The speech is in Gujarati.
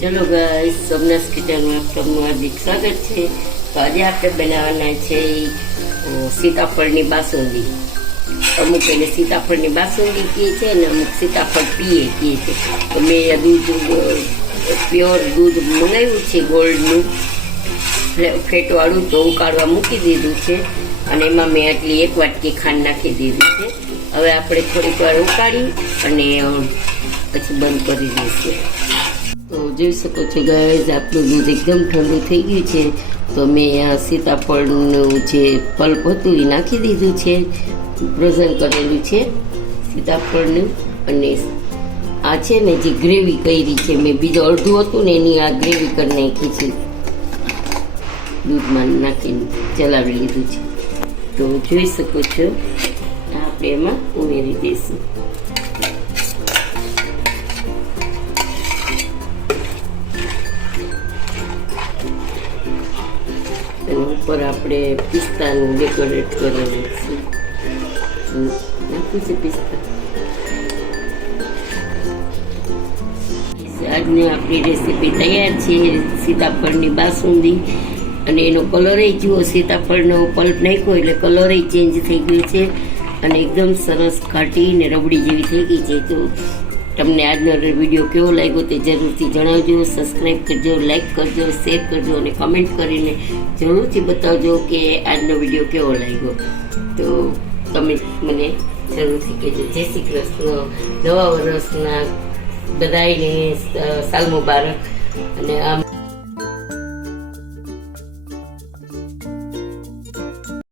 ચલો ગાઈસ, સોમનાથ કિચનમાં આપનું હાર્દિક સ્વાગત છે। તો આજે આપણે બનાવવાના છે સીતાફળની બાસુંદી। અમુક એને સીતાફળની બાસુંદી કહે છે અને અમુક સીતાફળ પીએ કહે છે। તો મેં દૂધ પ્યોર દૂધ મંગાવ્યું છે ગોલ્ડનું ફેટવાળું, તો ઉકાળવા મૂકી દીધું છે અને એમાં મેં આટલી 1 વાટકી ખાંડ નાખી દીધી છે। હવે આપણે થોડીક વાર ઉકાળી અને પછી બંધ કરી દઈશું। તો જોઈ શકો છો ગાઈસ, આપણું દૂધ એકદમ ઠંડુ થઈ ગયું છે। તો મેં આ સીતાફળનું જે પલ્પ હતું એ નાખી દીધું છે, ફ્રોઝન કરેલું છે સીતાફળનું। અને આ છે ને જે ગ્રેવી કરી છે મેં, બીજું અડધું હતું ને એની આ ગ્રેવી કરી નાખી છે, દૂધમાં નાખીને ચલાવી લીધું છે। તો જોઈ શકો છો, આપણે એમાં ઉમેરી દઈશું। ઉપર આપણે પિસ્તાનું ડેકોરેટ કરેલું છે, નાખ્યું છે પિસ્તા। આજની આપણી રેસીપી તૈયાર છે, સીતાફળની બાસુંદી। અને એનો કલર જુઓ, સીતાફળનો પલ્પ નાખ્યો એટલે કલર ચેન્જ થઈ ગયો છે અને એકદમ સરસ ઘાટી ને રબડી જેવી થઈ ગઈ છે। તો તમને આજનો વિડીયો કેવો લાગ્યો તે જરૂરથી જણાવજો, સબસ્ક્રાઈબ કરજો, લાઈક કરજો, શેર કરજો અને કમેન્ટ કરીને જરૂરથી બતાવજો કે આજનો વિડીયો કેવો લાગ્યો। તો તમે મને જરૂરથી કહેજો। જય શ્રી કૃષ્ણ, નવા વર્ષના બધાને સાલ મુબારક। અને આમ